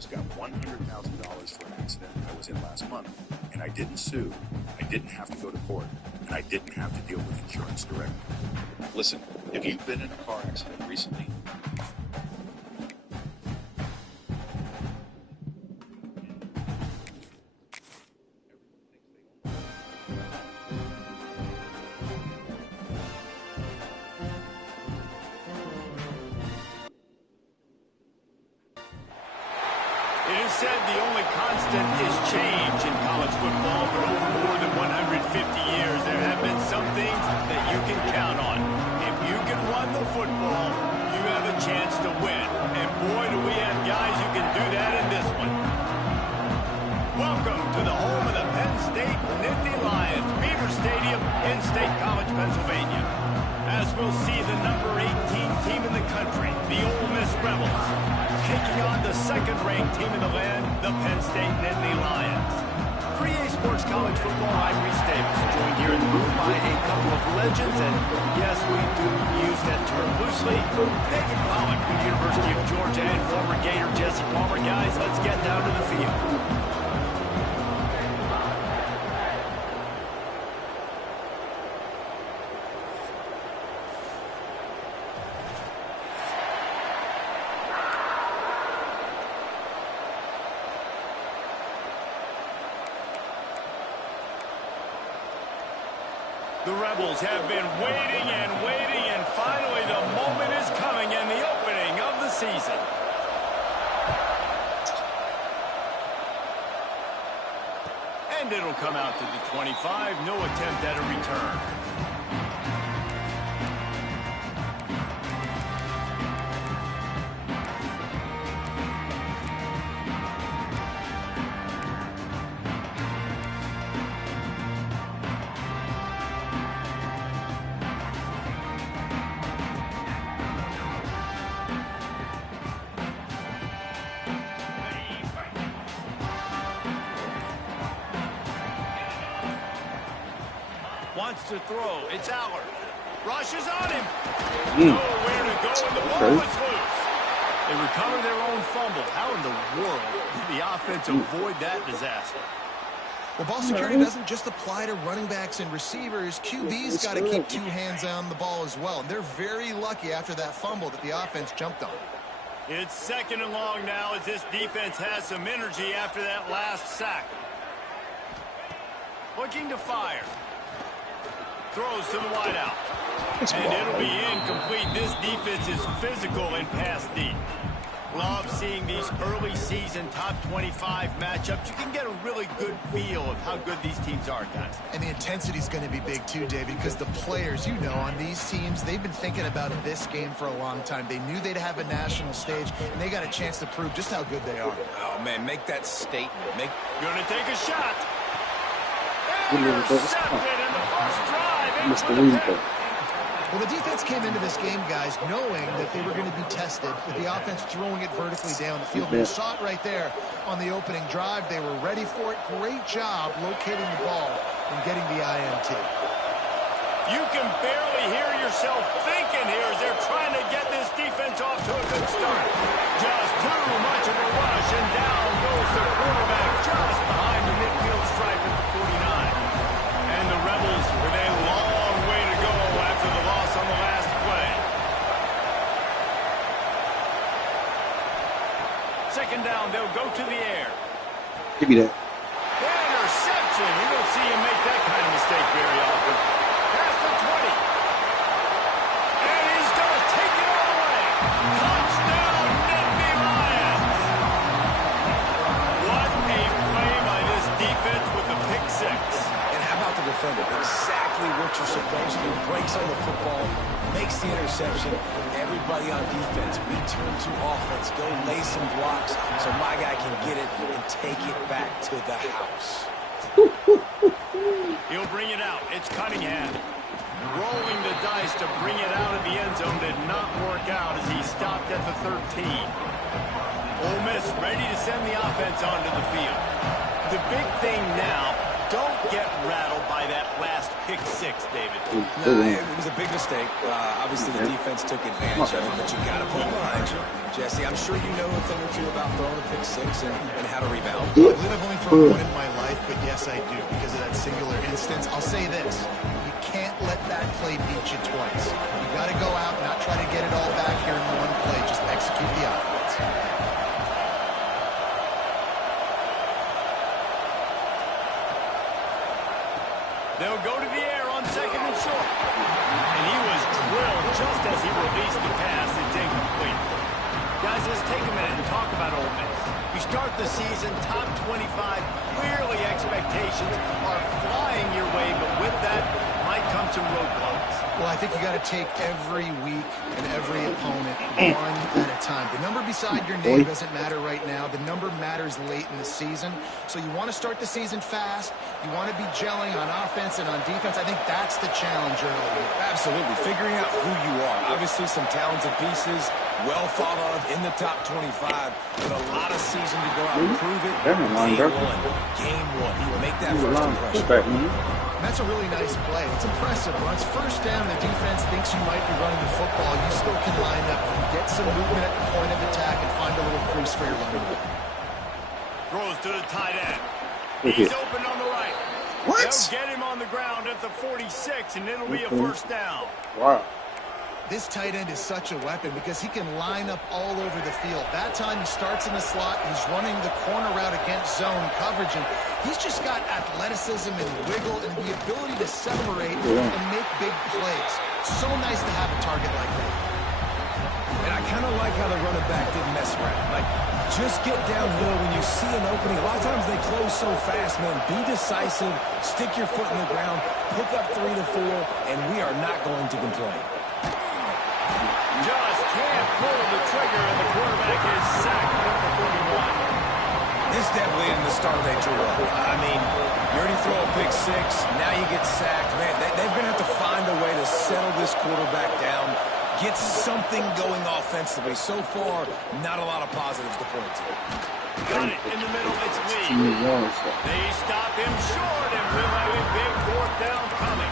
just got $100,000 for an accident I was in last month, and I didn't sue, I didn't have to go to court, and I didn't have to deal with insurance directly. Listen, if you've been in a car accident recently, It is said the only constant is change in college football, but over more than 150 years, there have been some things that you can count on. If you can run the football, you have a chance to win. And boy, do we have guys who can do that in this one. Welcome to the home of the Penn State-Nittany Lions, Beaver Stadium in State College, Pennsylvania. As we'll see the number 18 team in the country, the Ole Miss Rebels, taking on the second-ranked team in the land, the Penn State-Nittany Lions. For EA Sports College Football, I'm Reese Davis, joined here in the room by a couple of legends, and yes, we do use that term loosely. David Pollock from the University of Georgia and former Gator Jesse Palmer. Guys, let's get down to the field. The Rebels have been waiting, and finally the moment is coming and the opening of the season. And it'll come out to the 25, no attempt at a return. Wants to throw. It's Allard. Rushes on him. Nowhere to go, and the ball is loose. They recover their own fumble. How in the world did the offense avoid that disaster? Well, ball security doesn't just apply to running backs and receivers. QB's got to keep two hands on the ball as well. And they're very lucky after that fumble that the offense jumped on. It's second and long now as this defense has some energy after that last sack. Looking to fire. Throws to the wideout. And it'll be incomplete. This defense is physical and pass deep. Love seeing these early season top 25 matchups. You can get a really good feel of how good these teams are, guys. And the intensity is going to be big too, David, because the players, you know, on these teams, they've been thinking about this game for a long time. They knew they'd have a national stage, and they got a chance to prove just how good they are. Oh, man, make that statement. Gonna take a shot. Intercepted in the first drive. Well, the defense came into this game, guys, knowing that they were going to be tested with the offense throwing it vertically down the field. You saw it right there on the opening drive. They were ready for it. Great job locating the ball and getting the INT. You can barely hear yourself thinking here as they're trying to get this defense off to a good start. Just too much of a rush, and down goes the quarterback just behind the midfield stripe at the 49. And the Rebels with a long way to go after the loss on the last play. Second down, they'll go to the air. Give me that. Interception. You don't see him make that kind of mistake very often. Past the 20. And he's going to take it all the way. Touchdown, Nittany Lions. What a play by this defense with the pick six. And how about the defender? Exactly what you're supposed to do. Breaks on the football, makes the interception. Everybody on defense, return to offense. Go lay some blocks so my guy can get it and take it back to the house. He'll bring it out. It's Cunningham. Rolling the dice to bring it out of the end zone did not work out as he stopped at the 13. Ole Miss ready to send the offense onto the field. The big thing now, don't get rattled by that last pick six, David. No, it was a big mistake. Obviously, the defense took advantage of it, but you got to put behind you. Jesse, I'm sure you know a thing or two about throwing a pick six and how to rebound. I believe I've only thrown one in my life, but yes, I do, because of that singular instance. I'll say this. You can't let that play beat you twice. You got to go out and not try to get it all back here in one play. Just execute the offense. They'll go to the air on second and short. And he was drilled just as he released the pass. It's incomplete. Guys, let's take a minute and talk about Ole Miss. You start the season top 25. Clearly expectations are flying your way, but with that might come some roadblocks. Well, I think you got to take every week and every opponent one at a time. The number beside your name doesn't matter right now. The number matters late in the season. So you want to start the season fast. You want to be gelling on offense and on defense. I think that's the challenge early. Absolutely. Figuring out who you are. Obviously, some talented pieces, well thought of in the top 25, but a lot of season to go out and prove it. Game one. You make that first impression. That's a really nice play. It's impressive. When it's first down, the defense thinks you might be running the football. You still can line up and get some movement at the point of attack and find a little crease for your running back. Throws to the tight end. He's open on the right. What? They'll get him on the ground at the 46, and it'll be a first down. Wow. This tight end is such a weapon because he can line up all over the field. That time he starts in the slot. He's running the corner route against zone coverage, and he's just got athleticism and wiggle and the ability to separate and make big plays. So nice to have a target like that. And I kind of like how the running back didn't mess around. Like, just get downhill when you see an opening. A lot of times they close so fast, man. Be decisive, stick your foot in the ground, pick up 3 to 4, and we are not going to complain. Just can't pull the trigger, and the quarterback is sacked at the 41. This definitely isn't the start they drew up. I mean, you already throw a pick six, now you get sacked. Man, they're going to have to find a way to settle this quarterback down, get something going offensively. So far, not a lot of positives to point to. Got it in the middle, it's Lee. They stop him short, and we'll have a big fourth down coming.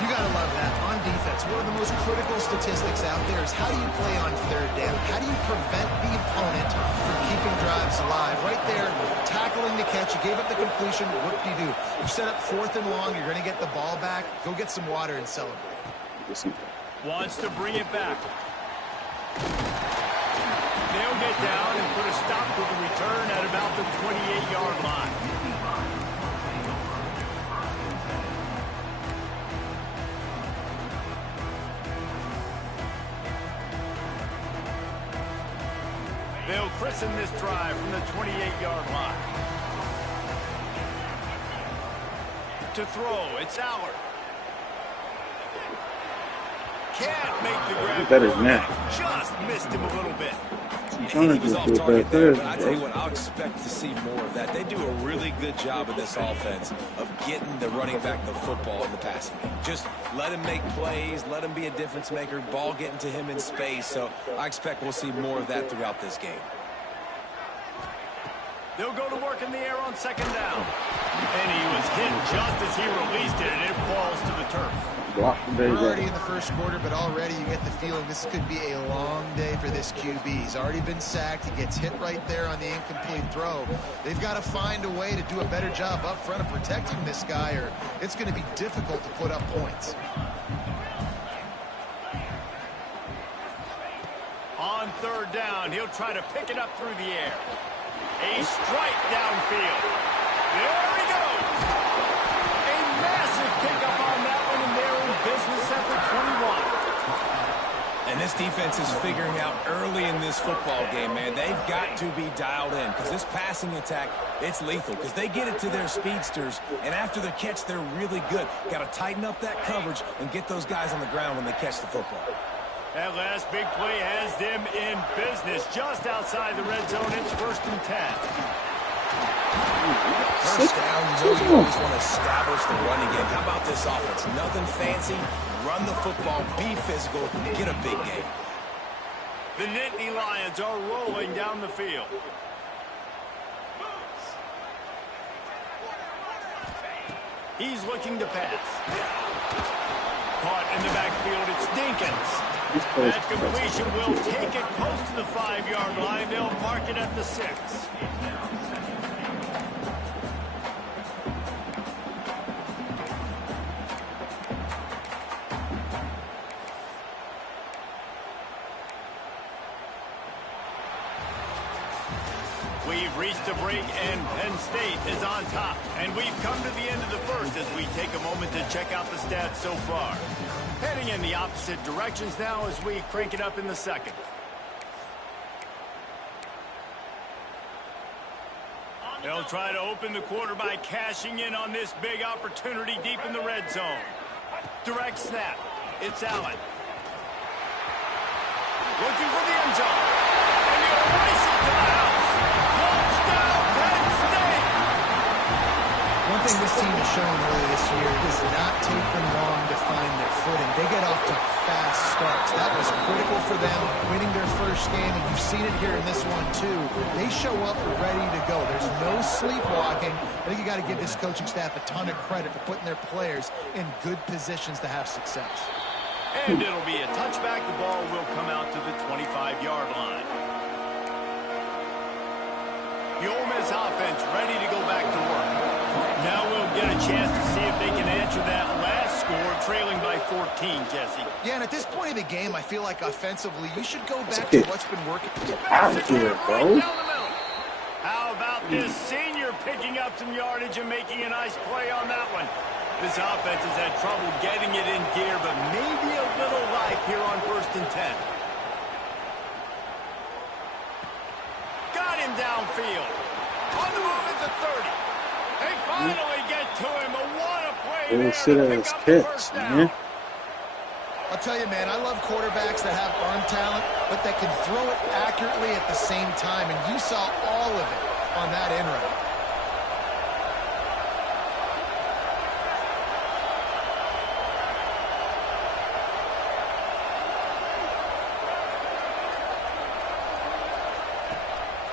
You got to love that. On defense, one of the most critical statistics out there is how do you play on third down? How do you prevent the opponent from keeping drives alive? Right there, tackling the catch. You gave up the completion. Whoop-de-doo. You set up fourth and long. You're going to get the ball back. Go get some water and celebrate. Wants to bring it back. They'll get down and put a stop to the return at about the 28-yard line. They'll christen this drive from the 28-yard line. To throw, it's Allard. Can't make the grab. Better than that. Just missed him a little bit. He was off target there, but I tell you what, I'll expect to see more of that. They do a really good job in this offense of getting the running back the football in the passing game. Just let him make plays, let him be a difference maker, ball getting to him in space. So I expect we'll see more of that throughout this game. They'll go to work in the air on second down. And he was hit just as he released it, and it falls to the turf. We're already in the first quarter, but already you get the feeling this could be a long day for this QB. He's already been sacked. He gets hit right there on the incomplete throw. They've got to find a way to do a better job up front of protecting this guy, or it's going to be difficult to put up points. On third down, he'll try to pick it up through the air. A strike downfield. There he goes. A massive pickup on that one, and they're in business at the 21. And this defense is figuring out early in this football game, man, they've got to be dialed in because this passing attack, it's lethal because they get it to their speedsters, and after the catch, they're really good. Got to tighten up that coverage and get those guys on the ground when they catch the football. That last big play has them in business just outside the red zone. It's 1st and 10. First down, you always want to establish the running game. How about this offense? Nothing fancy. Run the football, be physical, get a big game. The Nittany Lions are rolling down the field. He's looking to pass. Caught in the backfield, it's Dinkins. That completion will take it close to the 5. 5-yard line. They'll mark it at the 6. We've reached a break, and Penn State is on top. And we've come to the end of the first as we take a moment to check out the stats so far. Heading in the opposite directions now as we crank it up in the second. They'll try to open the quarter by cashing in on this big opportunity deep in the red zone. Direct snap. It's Allen. Looking for the end zone. And he'll race it to the house. Touchdown, Penn State! One thing this team has shown early this year does not take them long to find their footing. They get off to fast starts. That was critical for them, winning their first game, and you've seen it here in this one too. They show up ready to go. There's no sleepwalking. I think you got to give this coaching staff a ton of credit for putting their players in good positions to have success. And it'll be a touchback. The ball will come out to the 25-yard line. The Ole Miss offense ready to go back to work. Now we'll get a chance to see if they can answer that last score, trailing by 14, Jesse. Yeah, and at this point of the game, I feel like offensively, you should go back to what's been working. Out of here, bro. How about this senior picking up some yardage and making a nice play on that one? This offense has had trouble getting it in gear, but maybe a little life here on 1st and 10. Got him downfield. On the move at the 30. They finally get to him. What a play there to pick up the first down. I'll tell you, man, I love quarterbacks that have arm talent, but that can throw it accurately at the same time, and you saw all of it on that in route.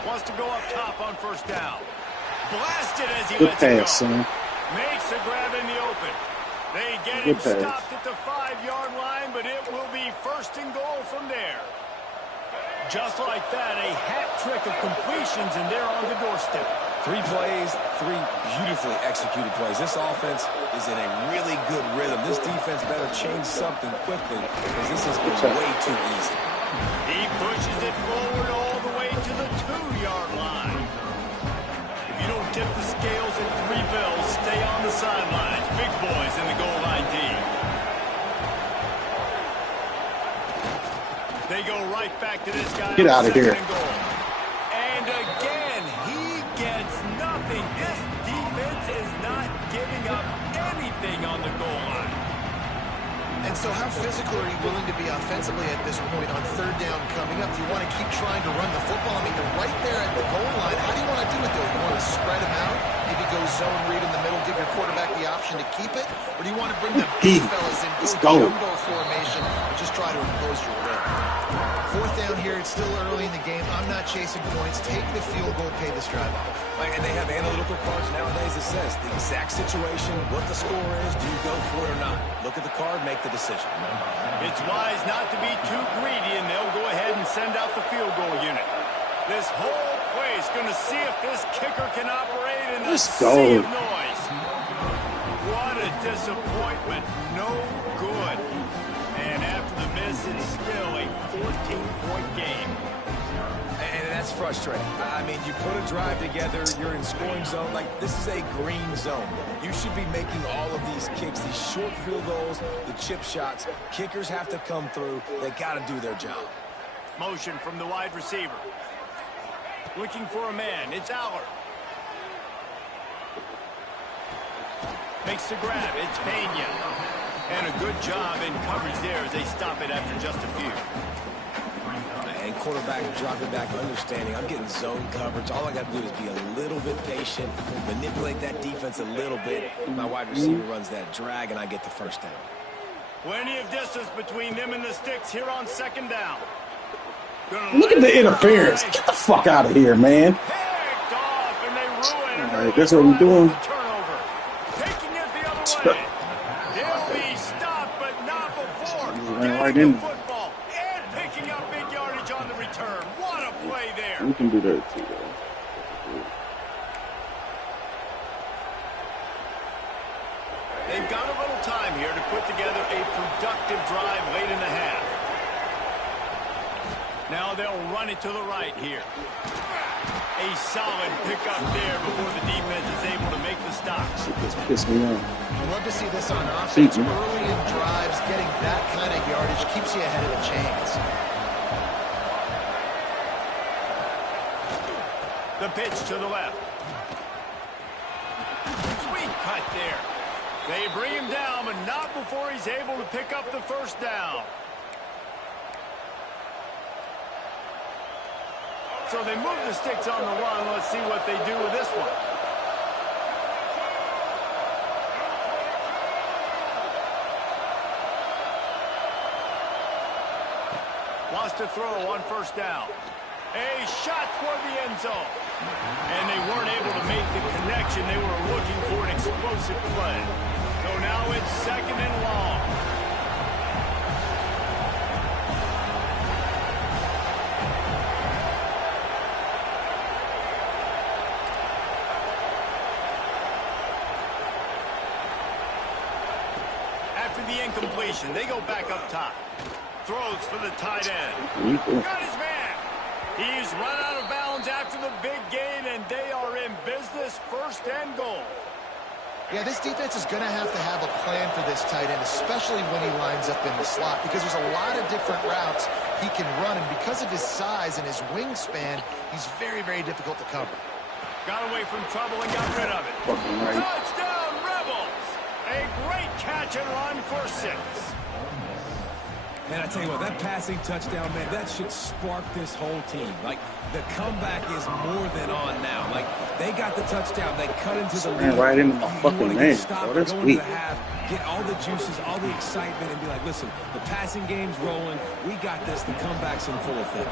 Wants to go up top on 1st down. Blasted as he Good lets it pass, go. son. Makes a grab in the open. They get him stopped at the 5-yard line, but it will be 1st and goal from there. Just like that, a hat trick of completions, and they're on the doorstep. 3 plays, 3 beautifully executed plays. This offense is in a really good rhythm. This defense better change something quickly because this has been way too easy. He pushes it forward all the way to the 2-yard line. If you don't tip the scales at 3 bills, stay on the sidelines. Big boys in the goal line D. They go right back to this guy. Get out of here. And again, he gets nothing. This defense is not giving up anything on the goal line. And so how physical are you willing to be offensively at this point on 3rd down coming up? Do you want to keep trying to run the football? I mean, you're right there at the goal line. How do you want to do it, though? You want to spread them out? Maybe go zone read in the middle, give your quarterback the option to keep it? Or do you want to bring the big fellas in, go jumbo formation, and just try to impose your will? 4th down here, it's still early in the game. I'm not chasing points. Take the field goal, pay this drive off. And they have analytical cards nowadays that says the exact situation, what the score is, do you go for it or not? Look at the card, make the decision. It's wise not to be too greedy, and they'll go ahead and send out the field goal unit. This whole place going to see if this kicker can operate in a sea of noise. What a disappointment. No good. And after the miss, it's still a 14-point game. And that's frustrating. I mean, you put a drive together, you're in scoring zone. Like, this is a green zone. You should be making all of these kicks, these short field goals, the chip shots. Kickers have to come through. They got to do their job. Motion from the wide receiver. Looking for a man. It's Aller. Makes the grab. It's Pena. And a good job in coverage there as they stop it after just a few. And quarterback dropping back, understanding I'm getting zone coverage. All I got to do is be a little bit patient, manipulate that defense a little bit. My wide receiver runs that drag, and I get the 1st down. Plenty of distance between them and the sticks here on 2nd down. Look at the interference. Get the fuck out of here, man. Picked off, and they ruin it. Right, that's what I'm doing. Turnover. Taking it the other way. They'll be stopped, but not before. Right in. Football and picking up big yardage on the return. What a play there. We can do that too, though. They've got a little time here to put together a productive drive late in the half. Now they'll run it to the right here. A solid pickup there before the defense is able to make the stop. This pissed me off. I love to see this on offense. Early in drives, getting that kind of yardage keeps you ahead of the chains. The pitch to the left. Sweet cut there. They bring him down, but not before he's able to pick up the first down. So they move the sticks on the run. Let's see what they do with this one. Wants to throw on first down. A shot toward the end zone. And they weren't able to make the connection. They were looking for an explosive play. So now it's second and long. After the incompletion, they go back up top. Throws for the tight end. Got his man. He's run out of bounds after the big gain, and they are in business, first and goal. Yeah, this defense is going to have a plan for this tight end, especially when he lines up in the slot, because there's a lot of different routes he can run, and because of his size and his wingspan, he's very, very difficult to cover. Got away from trouble and got rid of it. Touchdown, Rebels! A great catch and run for 6. Man, I tell you what, that passing touchdown, man, that should spark this whole team. Like, the comeback is more than on now. Like, they got the touchdown. They cut into the lead. Right into my fucking name. Oh, that's weak. Get all the juices, all the excitement, and be like, listen, the passing game's rolling. We got this. The comeback's in full effect.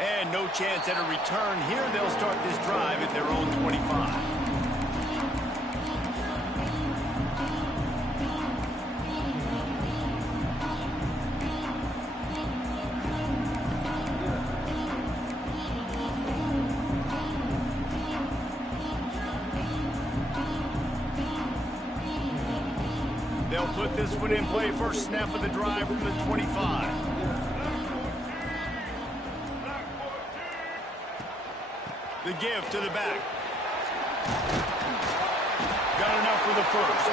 And no chance at a return here. They'll start this drive at their own 25. They'll put this one in play. First snap of the drive from the 25. The give to the back. Got enough for the first.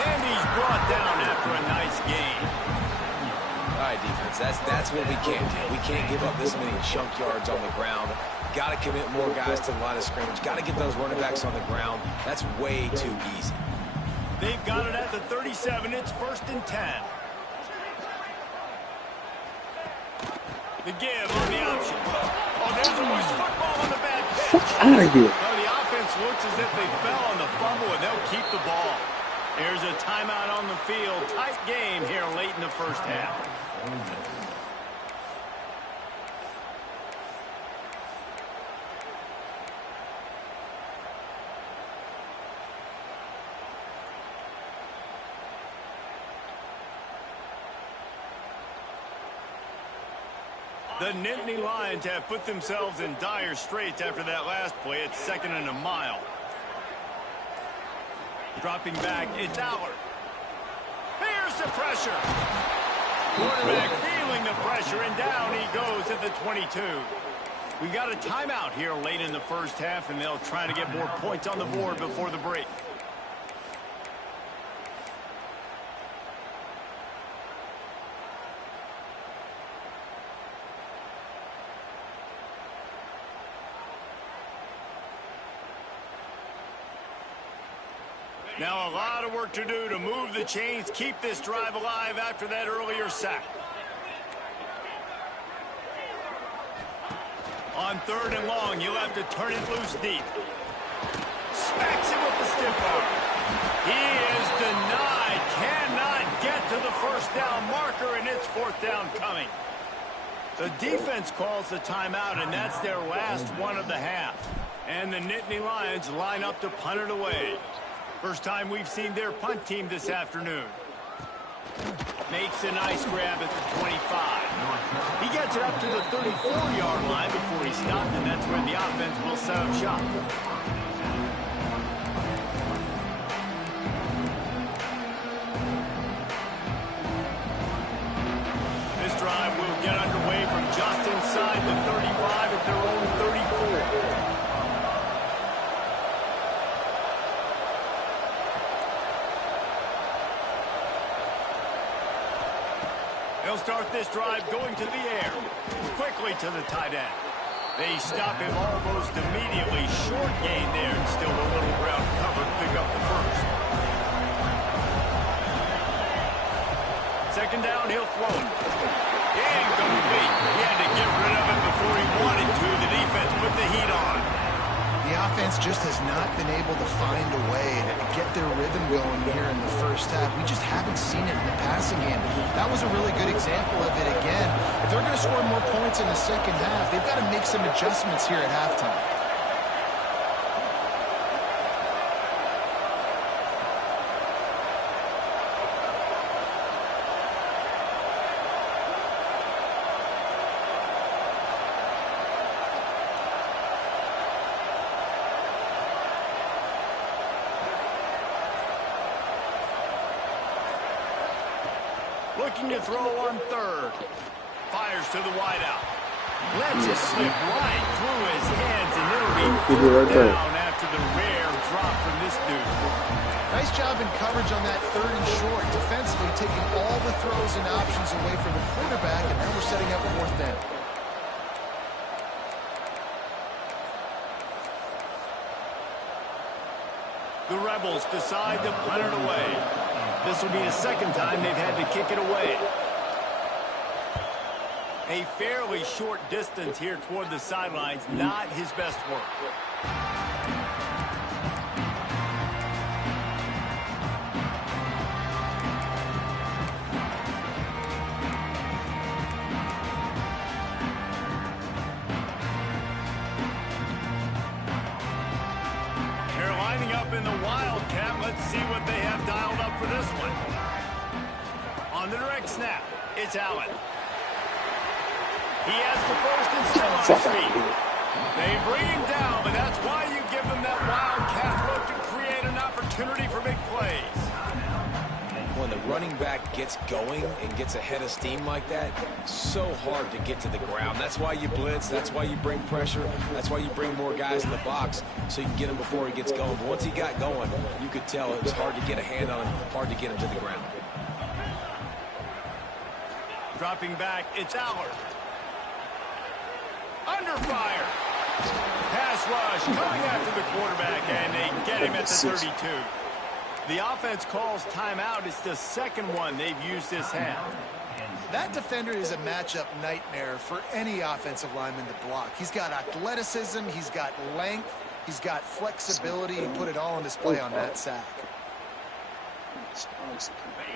And he's brought down after a nice gain. All right, defense, that's what we can't do. We can't give up this many chunk yards on the ground. Got to commit more guys to the line of scrimmage. Got to get those running backs on the ground. That's way too easy. They've got it at the 37. It's first and 10. The give on the option. Oh, there's a loose football on the bad pitch. Fuck out of here. Well, the offense looks as if they fell on the fumble, and they'll keep the ball. Here's a timeout on the field. Tight game here late in the first half. The Nittany Lions have put themselves in dire straits after that last play. It's second and a mile. Dropping back, it's Aller. Here's the pressure. Quarterback feeling the pressure, and down he goes at the 22. We got a timeout here late in the first half, and they'll try to get more points on the board before the break. Now a lot of work to do to move the chains, keep this drive alive after that earlier sack. On third and long, you'll have to turn it loose deep. Smacks him with the stiff arm. He is denied. Cannot get to the first down marker, and it's fourth down coming. The defense calls the timeout, and that's their last one of the half. And the Nittany Lions line up to punt it away. First time we've seen their punt team this afternoon. Makes a nice grab at the 25. He gets it up to the 34-yard line before he stopped, and that's where the offense will set up shop. This drive will get underway from just inside the 35 at their own 34. They'll start this drive going to the air. Quickly to the tight end. They stop him almost immediately. Short gain there, and still a little ground covered. Pick up the first. Second down, he'll throw it. Incomplete. He had to get rid of it before he wanted to. The defense put the heat on. The offense just has not been able to find a way to get their rhythm going here in the first half. We just haven't seen it in the passing game. That was a really good example of it again. If they're going to score more points in the second half, they've got to make some adjustments here at halftime. Looking to throw on third. Fires to the wideout. Lets it slip right through his hands, and it'll be down after the rare drop from this dude. Nice job in coverage on that third and short. Defensively taking all the throws and options away from the quarterback, and now we're setting up fourth down. The Rebels decide to punt it away. This will be the second time they've had to kick it away. A fairly short distance here toward the sidelines, not his best work. They're lining up in the Wildcat. Let's see what they have dialed up for this one. On the direct snap, it's Allen. He has the first and still on his feet. They bring him down, but that's why you give them that Wildcat look to create an opportunity for big plays. When the running back gets going and gets ahead of steam like that, so hard to get to the ground. That's why you blitz. That's why you bring pressure. That's why you bring more guys in the box so you can get him before he gets going. But once he got going, you could tell it was hard to get a hand on him, hard to get him to the ground. Dropping back, it's Allard. Under fire. Pass rush coming after the quarterback, and they get him at the 32. The offense calls timeout. It's the second one they've used this half. That defender is a matchup nightmare for any offensive lineman to block. He's got athleticism, he's got length, he's got flexibility. He put it all on display on that sack.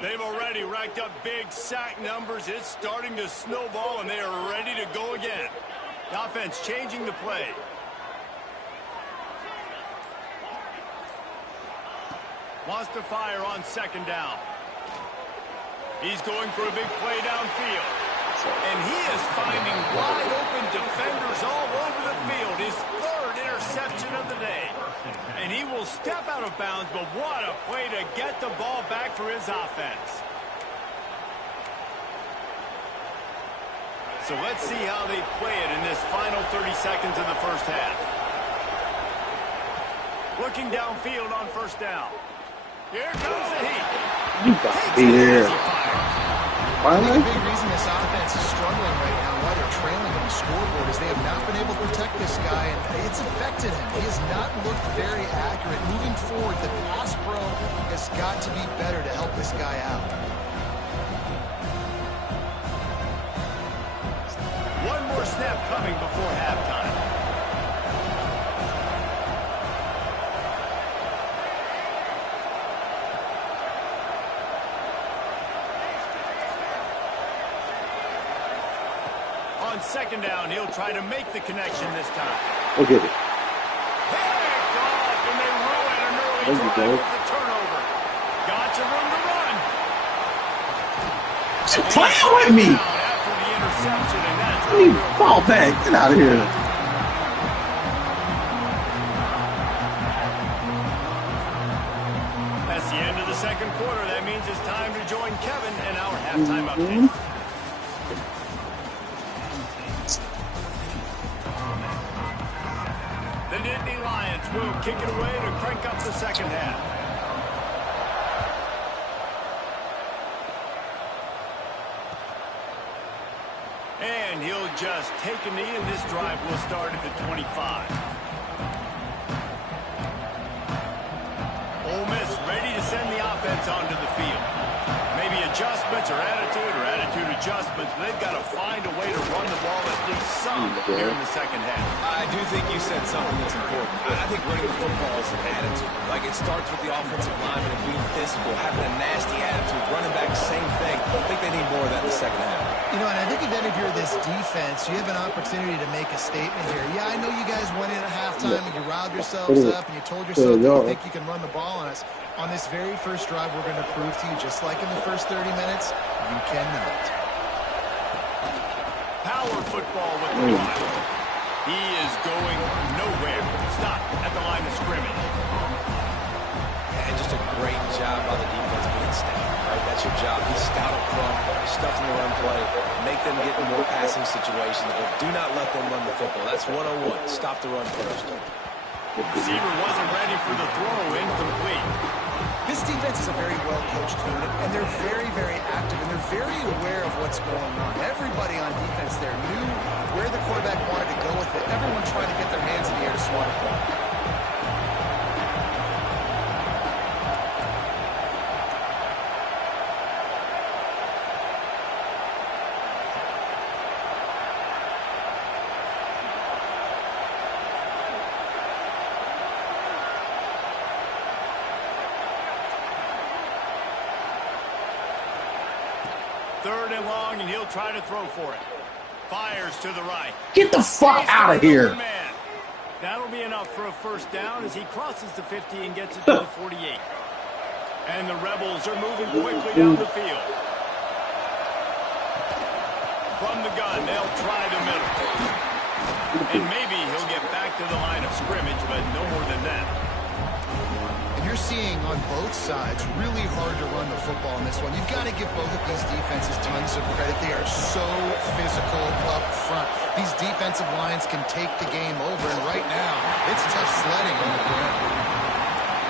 They've already racked up big sack numbers. It's starting to snowball, and they are ready to go again. The offense changing the play. Wants to fire on second down. He's going for a big play downfield. And he is finding wide open defenders all over the field. His third interception of the day. And he will step out of bounds, but what a play to get the ball back for his offense. So let's see how they play it in this final 30 seconds of the first half. Looking downfield on first down. Here comes the heat. You got to be there. I think a big reason this offense is struggling right now, why they're trailing on the scoreboard, is they have not been able to protect this guy, and it's affected him. He has not looked very accurate. Moving forward, the pass pro has got to be better to help this guy out. One more snap coming before halftime. On second down, he'll try to make the connection this time. We'll get it. Picked off, and they ruin an early drive with the turnover. Got some room to run. She playing with me. After the interception, and that's Let me fall back. Get out of here. That's the end of the second quarter. That means it's time to join Kevin in our halftime update. The Nittany Lions will kick it away to crank up the second half. And he'll just take a knee, and this drive will start at the 25. Ole Miss ready to send the offense onto the field. Maybe adjustments or attitude adjustments, but they've got to find a way to run the ball at least some here in the second half. I do think you said something that's important. I think running the football is an attitude. Like, it starts with the offensive lineman and being physical, having a nasty attitude. Running back, same thing. I think they need more of that in the second half. You know, and I think if you're this defense, you have an opportunity to make a statement here. Yeah, I know you guys went in at halftime and you riled yourselves up and you told yourself that you think you can run the ball on us. On this very first drive, we're going to prove to you, just like in the first 30 minutes, you cannot. Power football with the drive. He is going nowhere. Stop at the line of scrimmage. And just a great job by the defense being stout, right? That's your job. Be stout up front, stuff in the run play, make them get in more passing situations, but do not let them run the football. That's one-on-one. Stop the run first. Receiver wasn't ready for the throw, incomplete. This defense is a very well-coached unit, and they're very, very active, and they're very aware of what's going on. Everybody on defense there knew where the quarterback wanted to go with it. Everyone trying to get their hands in the air to swat it back. Third and long, and he'll try to throw for it. Fires to the right. Get the fuck out of here. Man. That'll be enough for a first down as he crosses the 50 and gets it to the 48. And the Rebels are moving quickly down the field. From the gun, they'll try the middle. And maybe he'll get back to the line of scrimmage, but no more than that. And you're seeing on both sides really hard to run the football in this one. You've got to give both of these defenses tons of credit. They are so physical up front. These defensive lines can take the game over, and right now, it's tough sledding on the ground.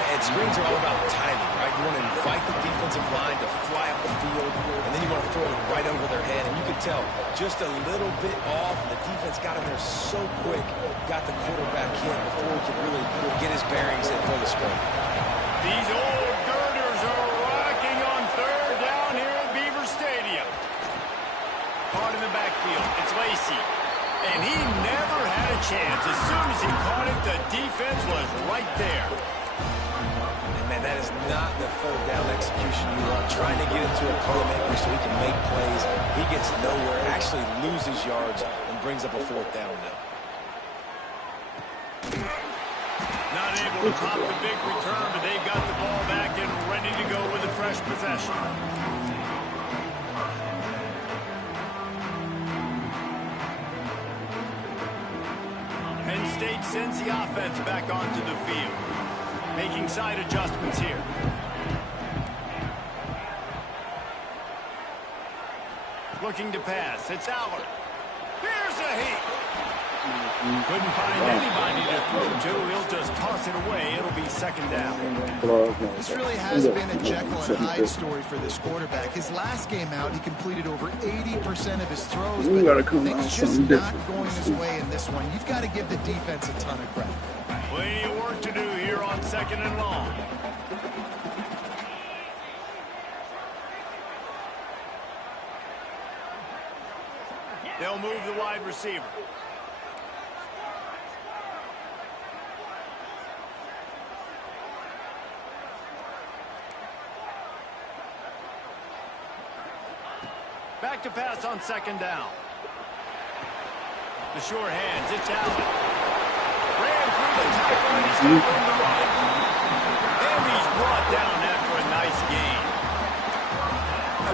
And screens are all about timing, right? You want to invite the defensive line to fly up the field, and then you want to throw it right over their head. And you can tell just a little bit off, and the defense got in there so quick, got the quarterback in before he could really get his bearings and throw the screen. These old girders are rocking on third down here at Beaver Stadium. Caught in the backfield. It's Lacey. And he never had a chance. As soon as he caught it, the defense was right there. And man, that is not the third down execution you want. Trying to get into a playmaker so he can make plays. He gets nowhere, actually loses yards, and brings up a fourth down now. Not able to pop the big return, but they've got the ball back and ready to go with a fresh possession. Penn State sends the offense back onto the field, making side adjustments here. Looking to pass. It's Allard. Here's a heat. Couldn't find anybody to throw to. He'll just toss it away. It'll be second down. This really has been a Jekyll and Hyde story for this quarterback. His last game out, he completed over 80% of his throws, but things just not going his way in this one. You've got to give the defense a ton of credit. Plenty of work to do here on second and long. They'll move the wide receiver. Back to pass on second down. The sure hands, it's Allen. Ran through the tackle and he's got on the right. And he's brought down after a nice gain.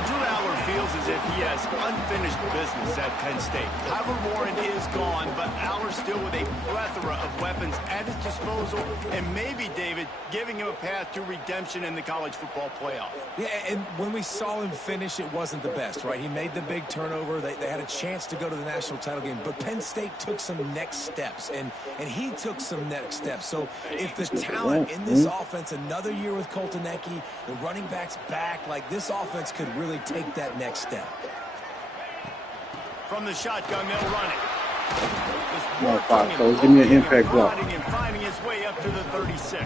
Drew Aller feels as if he has unfinished business at Penn State. Kyler Warren is gone, but Aller still with a plethora of weapons at his disposal, and maybe, David, giving him a path to redemption in the college football playoff. Yeah, and when we saw him finish, it wasn't the best, right? He made the big turnover. They had a chance to go to the national title game, but Penn State took some next steps, and he took some next steps. So if the talent in this offense, another year with Coltonecki, the running backs back, like this offense could really take that next step. From the shotgun, they'll run it. No, so give me an impact block. And finding his way up to the 36.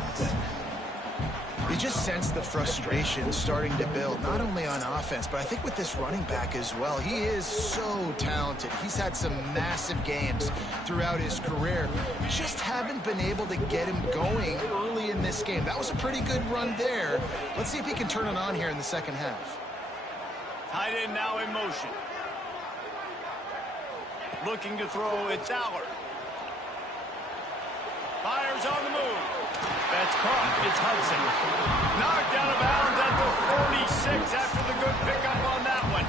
You just sense the frustration starting to build, not only on offense, but I think with this running back as well. He is so talented. He's had some massive games throughout his career. Just haven't been able to get him going early in this game. That was a pretty good run there. Let's see if he can turn it on here in the second half. Tight end now in motion. Looking to throw, it's Aller. Fires on the move. That's caught. It's Hudson. Knocked out of bounds at the 46 after the good pickup on that one.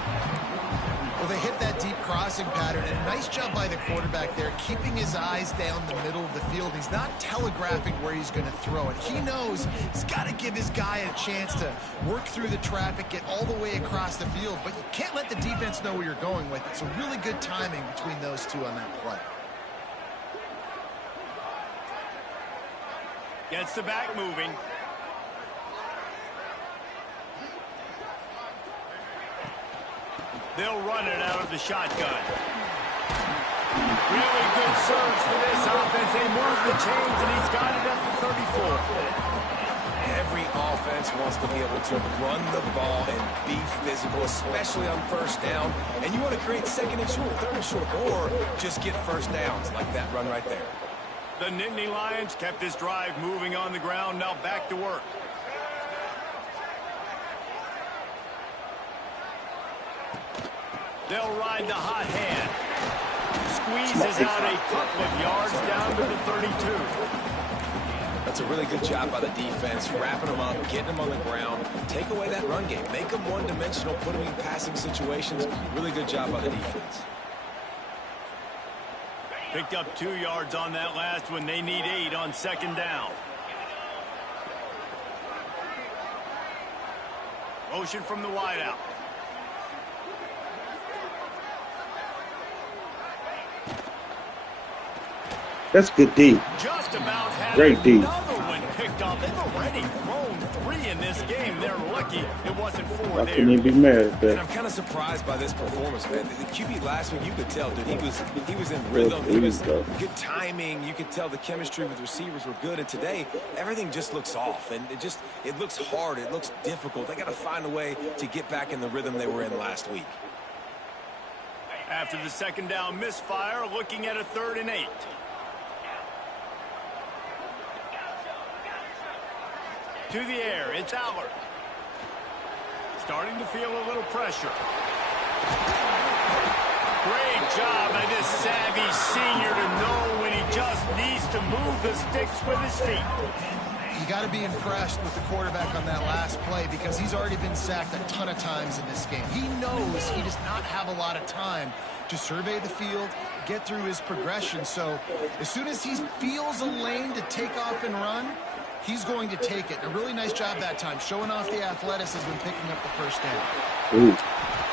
Well, they hit that deep crossing pattern, and a nice job by the quarterback there, keeping his eyes down the middle of the field. He's not telegraphing where he's going to throw it. He knows he's got to give his guy a chance to work through the traffic, get all the way across the field, but you can't let the defense know where you're going with it. So really good timing between those two on that play. Gets the back moving. They'll run it out of the shotgun. Really good surge for this offense. They move the chains, and he's got it up to 34. Every offense wants to be able to run the ball and be physical, especially on first down. And you want to create second and short, third and short, or just get first downs like that run right there. The Nittany Lions kept this drive moving on the ground. Now back to work. They'll ride the hot hand. Squeezes out a couple of yards down to the 32. That's a really good job by the defense, wrapping them up, getting them on the ground. Take away that run game. Make them one-dimensional, put them in passing situations. Really good job by the defense. Picked up 2 yards on that last one. They need 8 on second down. Motion from the wideout. That's good D. Just about had Great D. another one picked up. They've already thrown 3 in this game. They're lucky it wasn't 4 I there. couldn't even be mad at And that. I'm kind of surprised by this performance, man. The QB last week, you could tell, dude, he was in rhythm. He was good timing. You could tell the chemistry with receivers were good. And today, everything just looks off, and it looks hard. It looks difficult. They got to find a way to get back in the rhythm they were in last week. After the second down misfire, looking at a 3rd and 8. To the air, it's Aller. Starting to feel a little pressure. Great job by this savvy senior to know when he just needs to move the sticks with his feet. You got to be impressed with the quarterback on that last play because he's already been sacked a ton of times in this game. He knows he does not have a lot of time to survey the field, get through his progression. So as soon as he feels a lane to take off and run, he's going to take it. A really nice job that time, showing off the athleticism and picking up the first down. Ooh.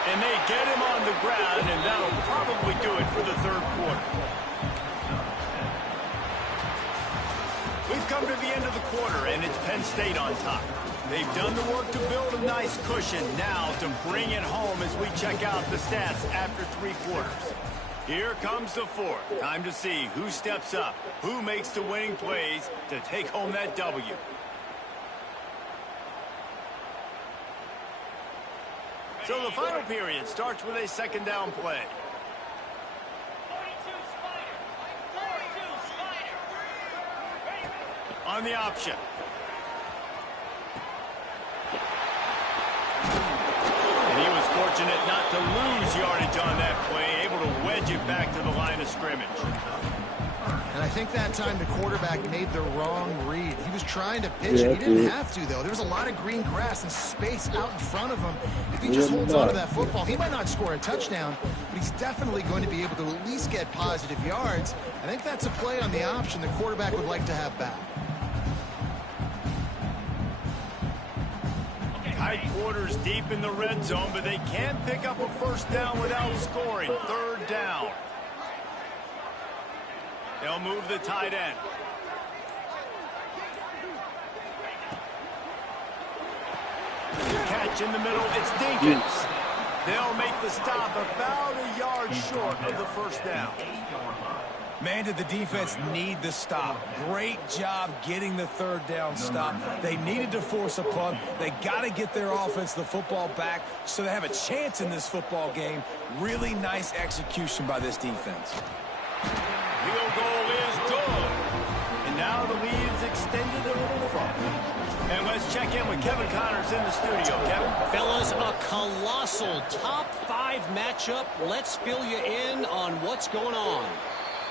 And they get him on the ground, and that'll probably do it for the 3rd quarter. We've come to the end of the quarter, and it's Penn State on top. They've done the work to build a nice cushion now to bring it home as we check out the stats after 3 quarters. Here comes the 4th. Time to see who steps up, who makes the winning plays to take home that W. So the final period starts with a second down play. On the option. And he was fortunate not to lose yardage on that play, able to wedge it back to the line of scrimmage. And I think that time the quarterback made the wrong read. He was trying to pitch it. He didn't have to, though. There was a lot of green grass and space out in front of him. If he just holds on to that football, he might not score a touchdown, but he's definitely going to be able to at least get positive yards. I think that's a play on the option the quarterback would like to have back. Tight quarters deep in the red zone, but they can't pick up a first down without scoring. Third down. They'll move the tight end. Catch in the middle. It's Dinkins. They'll make the stop about a yard short of the first down. Man, did the defense need the stop. Great job getting the third down stop. They needed to force a punt. They got to get their offense the football back so they have a chance in this football game. Really nice execution by this defense. Field goal is good. And now the lead is extended a little further. And let's check in with Kevin Connors in the studio. Kevin? Fellas, a colossal top 5 matchup. Let's fill you in on what's going on.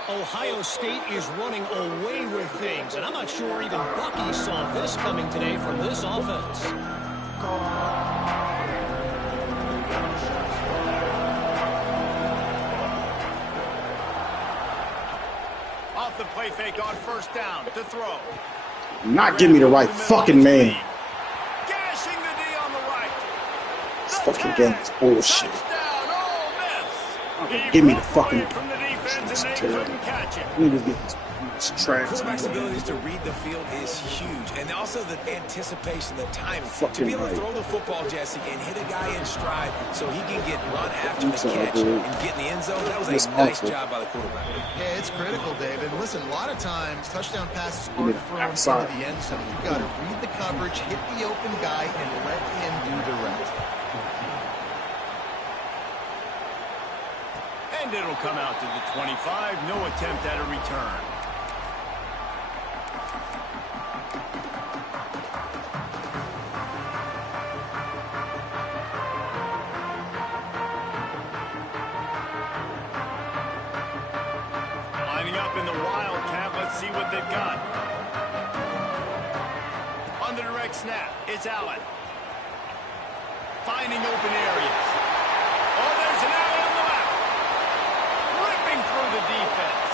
Ohio State is running away with things, and I'm not sure even Bucky saw this coming today from this offense. Off the play fake on first down to throw. Not give me the right fucking man. Gashing the D on the right. This fucking game is bullshit. Touchdown, Ole Miss. Give me the fucking. From the defense and they couldn't catch it. I need to get this trash. Quarterback's abilities to read the field is huge, and also the anticipation, the timing. To be able to throw the football, Jesse, and hit a guy in stride so he can get run after the catch and get in the end zone. That was a nice job by the quarterback. Yeah, it's critical, David. Listen, a lot of times touchdown passes aren't thrown into the end zone. You've got to read the coverage, hit the open guy, and let him do the rest. And it'll come out to the 25. No attempt at a return. Lining up in the Wildcat. Let's see what they've got. On the direct snap, it's Allen. Finding open areas. Oh, there's an Allen on the left. Ripping through the defense.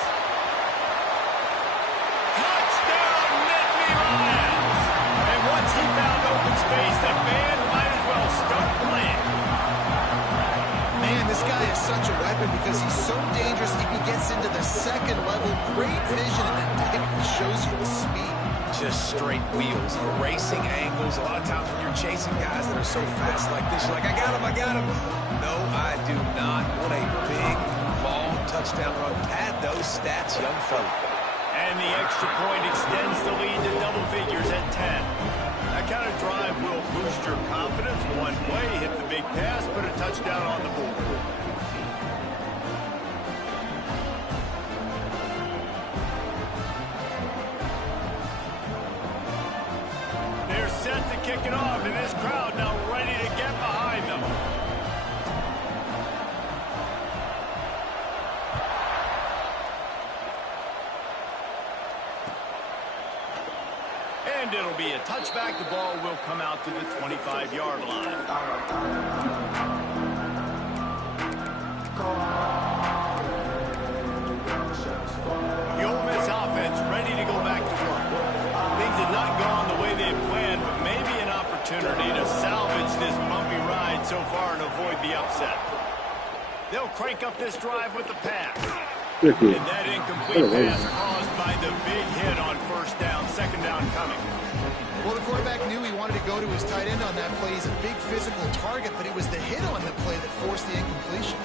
Touchdown, Nittany Lions. And once he found open space, the band might as well start playing. Man, this guy is such a weapon because he's so dangerous if he gets into the second level. Great vision, and then it shows you the speed. Just straight wheels, erasing angles. A lot of times when you're chasing guys that are so fast like this, you're like, I got him. No, I do not. What a big, long touchdown run. Pad those stats, young fella. And the extra point extends the lead to double figures at 10. That kind of drive will boost your confidence. One play, hit the big pass, put a touchdown on the board. They're set to kick it off, and this crowd now ready to get behind them. And it'll be a touchback. The ball will come out to the 25-yard line. The Ole Miss offense ready to go back to work. Things have not gone the way they had planned, but maybe an opportunity to salvage this bumpy ride so far and avoid the upset. They'll crank up this drive with the pass. And that incomplete pass caused by the big hit on first down, second down coming. Well, the quarterback knew he wanted to go to his tight end on that play. He's a big physical target, but it was the hit on the play that forced the incompletion.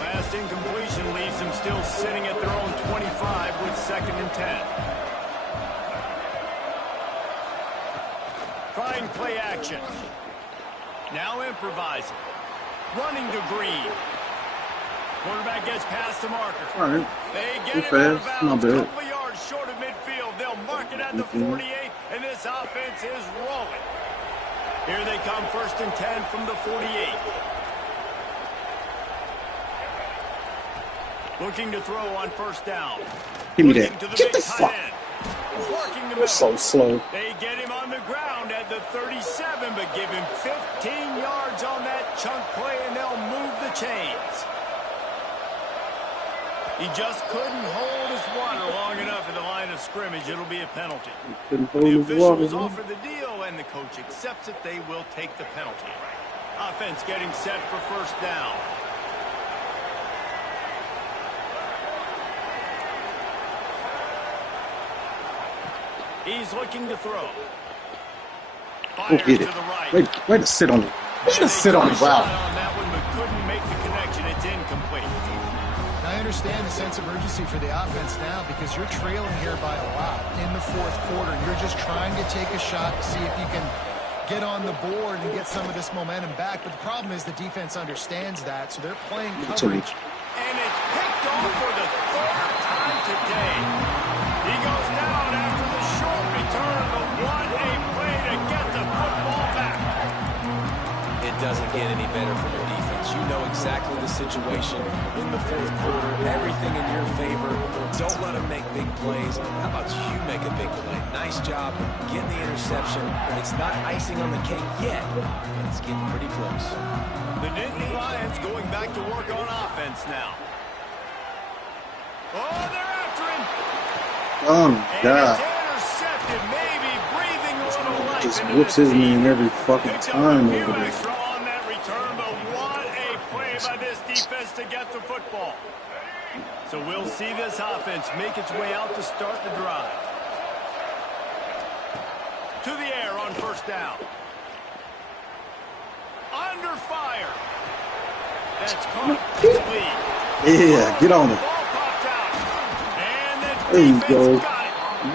Last incompletion leaves them still sitting at their own 25 with second and 10. Trying play action. Now improvising. Running to Green. Quarterback gets past the marker. All right. They get it out of bounds. A couple of yards short of midfield. They'll mark it at the 48, and this offense is rolling. Here they come, first and 10 from the 48. Looking to throw on first down. Give me that. Get the fuck. You're so slow. They get him on the ground at the 37, but give him 15 yards on that chunk play, and they'll move the chains. He just couldn't hold his water long enough at the line of scrimmage. It'll be a penalty. The officials offer the deal, and the coach accepts it. They will take the penalty. Offense getting set for first down. He's looking to throw. Go get it. Way to sit on it. Way to sit on the route. On that one, but couldn't make the connection. It's incomplete. I understand the sense of urgency for the offense now because you're trailing here by a lot in the fourth quarter. You're just trying to take a shot to see if you can get on the board and get some of this momentum back. But the problem is the defense understands that, so they're playing coverage. And it's picked off for the third time today. He goes down after the short return, but what a play to get the football back. It doesn't get any better for your defense. You know exactly the situation in the fourth quarter. Everything in your favor. Don't let them make big plays. How about you make a big play? Nice job getting the interception. It's not icing on the cake yet, but it's getting pretty close. The Nittany Lions going back to work on offense now. Oh, they're after him. Oh, my God. Intercepted, maybe breathing a little life. Just whoops his name every fucking time over there. Extra on that return, but what a play by this defense to get the football. So we'll see this offense make its way out to start the drive. To the air on first down. Under fire. That's caught. Yeah, get on it. There you go.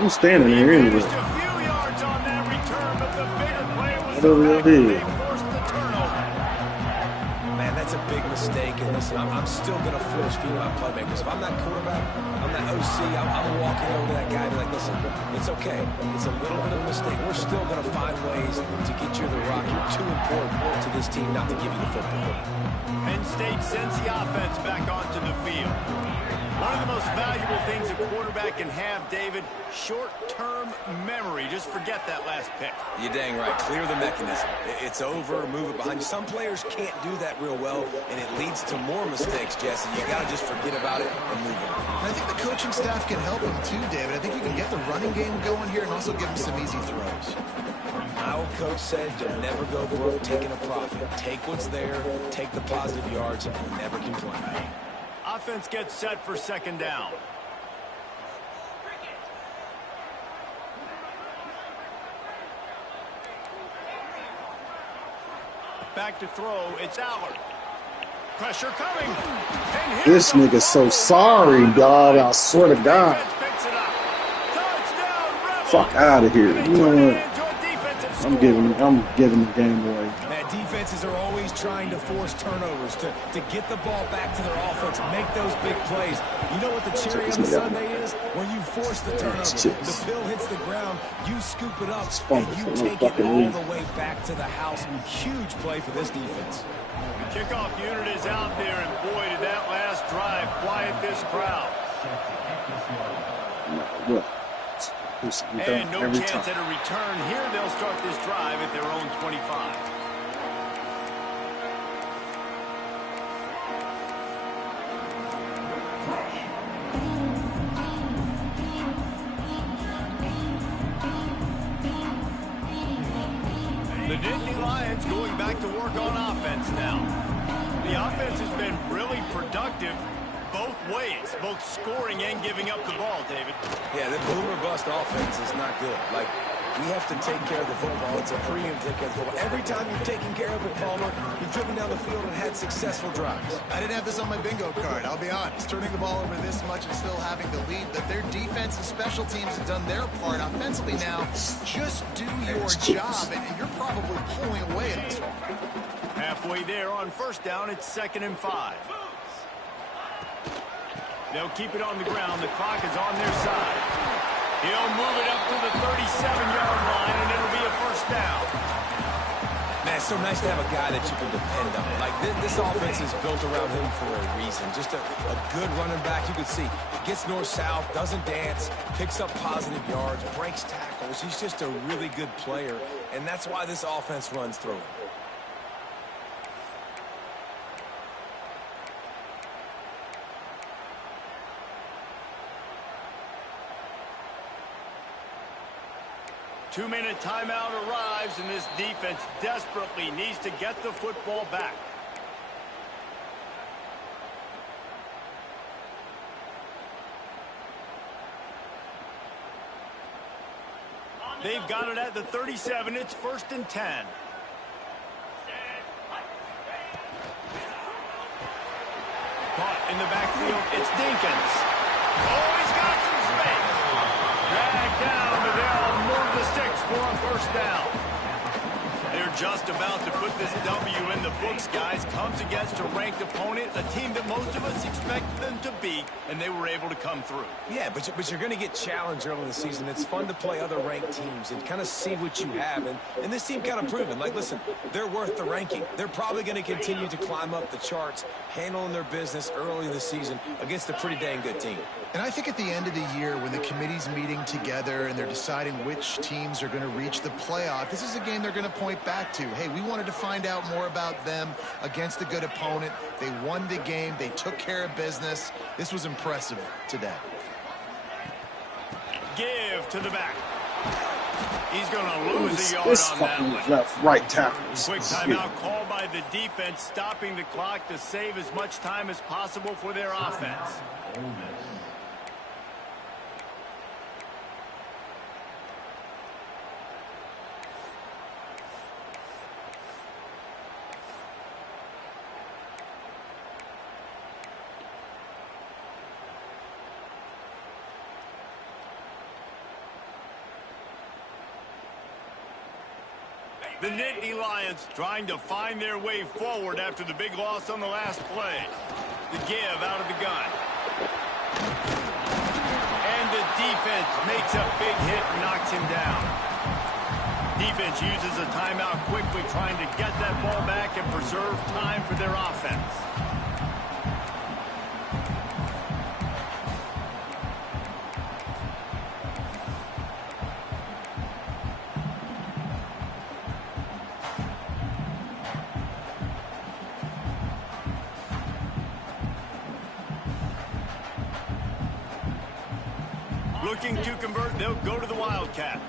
You standing there anyway. Right over your head. Man, that's a big mistake. And listen, I'm still going to force feed my playmakers. If I'm that quarterback, I'm that OC, I'm walking over to that guy and be like, listen, it's okay. It's a little bit of a mistake. We're still going to find ways to get you the rock. You're too important to this team not to give you the football. Penn State sends the offense back onto the field. One of the most valuable things a quarterback can have, David, short-term memory. Just forget that last pick. You're dang right. Clear the mechanism. It's over. Move it behind you. Some players can't do that real well, and it leads to more mistakes, Jesse. You got to just forget about it and move on. And I think the coaching staff can help him too, David. I think you can get the running game going here and also give him some easy throws. My old coach said you'll never go broke taking a profit. Take what's there, take the positive yards, and never complain. Offense gets set for second down. Back to throw. It's Allard. Pressure coming. This nigga's so sorry, dog. I swear to God. Fuck out of here. You know what? I'm giving the game away. Man, defenses are always trying to force turnovers to get the ball back to their offense, make those big plays. You know what the cherry on the sundae is? When you force the turnover, the pill hits the ground, you scoop it up, and you take it all the way back to the house. Huge play for this defense. The kickoff unit is out there, and boy, did that last drive quiet this crowd. Look. And no chance at a return here. They'll start this drive at their own 25. The Nittany Lions going back to work on offense now. The offense has been really productive both ways, both scoring and giving up the ball, David. Yeah, the boom or bust offense is not good. Like, we have to take care of the football. It's a premium take care of the football. Every time you've taken care of it, Palmer, you've driven down the field and had successful drives. I didn't have this on my bingo card, I'll be honest. Turning the ball over this much and still having the lead, but their defense and special teams have done their part offensively now. Just do your job, and you're probably pulling away in this one. Halfway there on first down, it's 2nd and 5. They'll keep it on the ground. The clock is on their side. He'll move it up to the 37-yard line, and it'll be a first down. Man, it's so nice to have a guy that you can depend on. Like, this offense is built around him for a reason. Just a good running back. You can see, gets north-south, doesn't dance, picks up positive yards, breaks tackles. He's just a really good player, and that's why this offense runs through him. Two-minute timeout arrives, and this defense desperately needs to get the football back. They've got it at the 37. It's 1st and 10. Caught in the backfield. It's Dinkins. Oh, he's got some space. Dragged down, but they'll move the sticks for a 1st down. They're just about to put this W in the books, guys. Comes against a ranked opponent, a team that most of us expected them to beat, and they were able to come through. Yeah, but you're going to get challenged early in the season. It's fun to play other ranked teams and kind of see what you have. And this team kind of proven, like, listen, they're worth the ranking. They're probably going to continue to climb up the charts, handling their business early in the season against a pretty dang good team. And I think at the end of the year, when the committee's meeting together and they're deciding which teams are going to reach the playoff, this is a game they're going to point back to. Hey, we wanted to find out more about them against a good opponent. They won the game. They took care of business. This was impressive today. Give to the back. He's going to lose a yard on that one. Left, right tackles. Quick timeout called by the defense, stopping the clock to save as much time as possible for their offense. The Nittany Lions trying to find their way forward after the big loss on the last play. The give out of the gun. And the defense makes a big hit and knocks him down. Defense uses a timeout quickly, trying to get that ball back and preserve time for their offense. Looking to convert, they'll go to the Wildcat.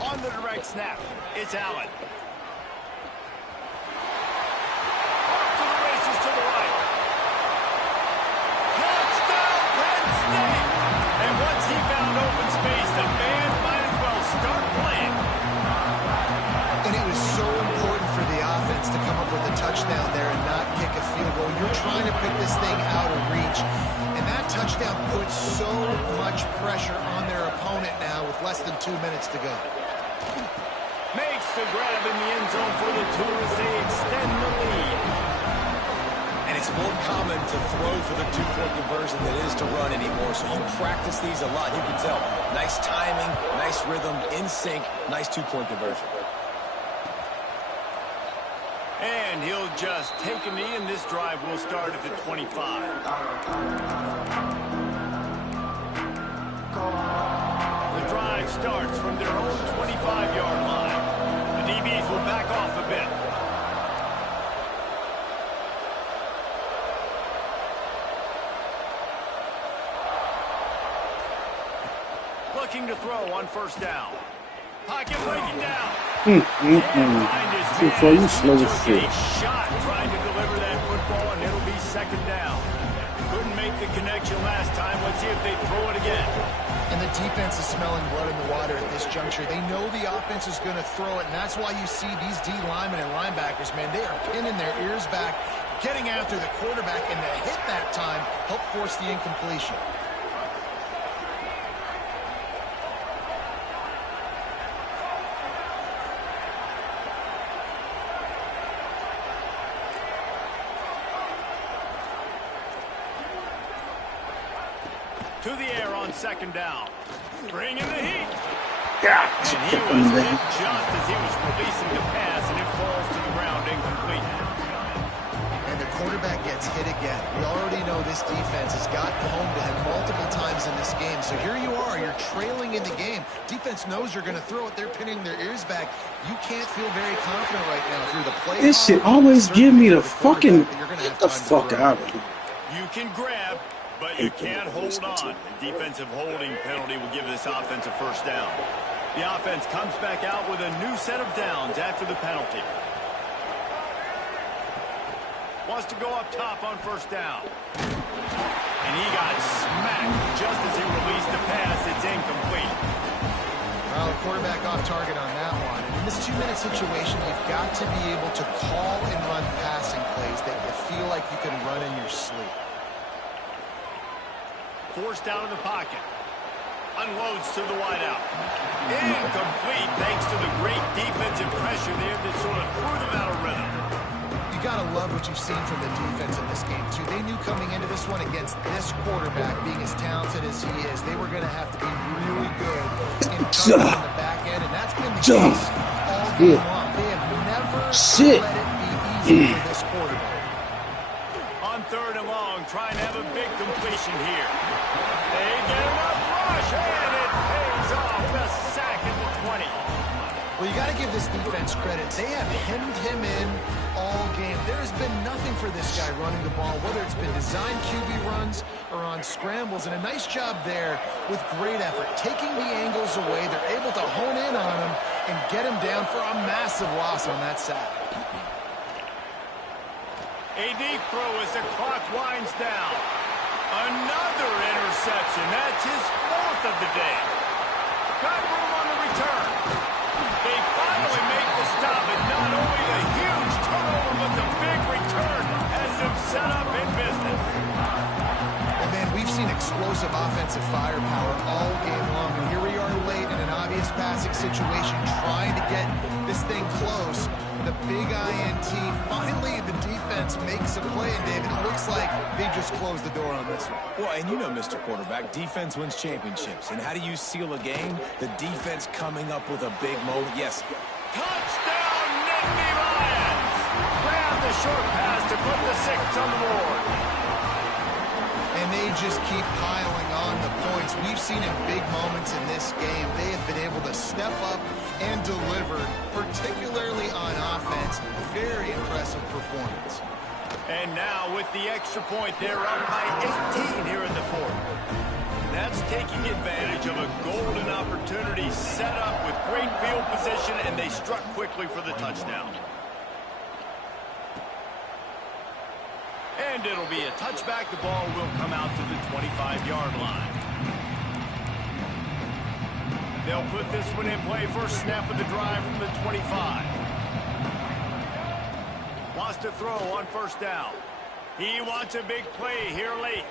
On the direct snap, it's Allen. Off to the races to the right. Touchdown, Penn State! And once he found open space, the band might as well start playing. And it was so important for the offense to come up with a touchdown there and not kick a field goal. You're trying to pick this thing out of reach. Touchdown puts so much pressure on their opponent now with less than 2 minutes to go. Makes the grab in the end zone for the two as they extend the lead. And it's more common to throw for the two-point conversion than it is to run anymore, so you practice these a lot. You can tell. Nice timing, nice rhythm, in sync, nice two-point conversion. And he'll just take a knee, and this drive will start at the 25. The drive starts from their own 25-yard line. The DBs will back off a bit. Looking to throw on 1st down. Pocket breaking down. So you slow as shit. Shot trying to deliver that football, and it'll be 2nd down. Couldn't make the connection last time. Let's see if they throw it again. And the defense is smelling blood in the water at this juncture. They know the offense is going to throw it, and that's why you see these D linemen and linebackers, man, they are pinning their ears back, getting after the quarterback, and the hit that time helped force the incompletion. To the air on 2nd down. Bringing the heat. Yeah, And he was hit just as he was releasing the pass, and it falls to the ground incomplete. And the quarterback gets hit again. We already know this defense has gotten home to him multiple times in this game. So here you are, you're trailing in the game. Defense knows you're going to throw it. They're pinning their ears back. You can't feel very confident right now through the play. This shit always give me the fucking get the fuck out of here. You can grab, but you can't hold on. The defensive holding penalty will give this offense a first down. The offense comes back out with a new set of downs after the penalty. Wants to go up top on first down. And he got smacked just as he released the pass. It's incomplete. Well, the quarterback off target on that one. And in this 2-minute situation, you've got to be able to call and run passing plays that you feel like you can run in your sleep. Forced out of the pocket. Unloads to the wideout. Incomplete thanks to the great defensive pressure there that sort of threw them out of rhythm. You got to love what you've seen from the defense in this game, too. They knew coming into this one against this quarterback, being as talented as he is, they were going to have to be really good in covering the back end, and that's been the case all game long. They have never let it be easy for this quarterback. On third and long, trying to have a big completion here. They get enough rush, and it pays off. The sack at the 20. Well, you got to give this defense credit. They have hemmed him in all game. There has been nothing for this guy running the ball, whether it's been designed QB runs or on scrambles, and a nice job there with great effort. Taking the angles away, they're able to hone in on him and get him down for a massive loss on that sack. A deep throw as the clock winds down. Another interception. That's his fourth of the day. Got room on the return. They finally make the stop, and not only the huge turnover, but the big return has them set up in business. And man, we've seen explosive offensive firepower all game long, and here we are late in an obvious passing situation, trying to get this thing close. The big INT, finally the defense makes a play, and David, it looks like they just closed the door on this one. Well, and you know, Mr. Quarterback, defense wins championships. And how do you seal a game? The defense coming up with a big moment. Yes. Touchdown, Nittany Lions! Grab the short pass to put the 6 on the board. And they just keep piling on the points. We've seen in big moments in this game, they have been able to step up and deliver, particularly on offense. Very impressive performance. And now with the extra point, they're up by 18 here in the fourth. That's taking advantage of a golden opportunity set up with great field position, and they struck quickly for the touchdown. And it'll be a touchback. The ball will come out to the 25-yard line. They'll put this one in play. First snap of the drive from the 25. Wants to throw on first down. He wants a big play here late.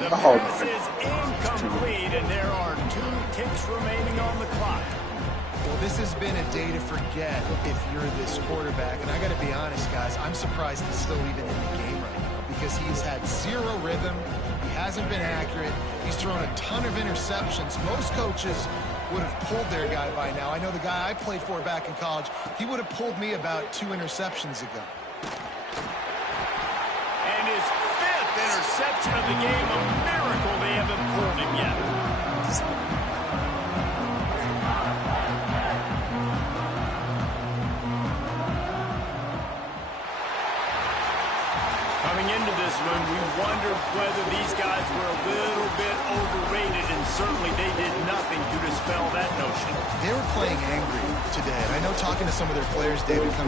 The pass is incomplete, and there are 2 ticks remaining on the clock. Well, this has been a day to forget if you're this quarterback. And I got to be honest, guys, I'm surprised he's still even in the game right now because he's had zero rhythm. He hasn't been accurate. He's thrown a ton of interceptions. Most coaches would have pulled their guy by now. I know the guy I played for back in college, he would have pulled me about 2 interceptions ago. And his 5th interception of the game, a miracle they haven't pulled him yet. Coming into this one, we wondered whether these guys were a little bit overrated, and certainly they did nothing to dispel that notion. They were playing angry today. And I know talking to some of their players, David, coming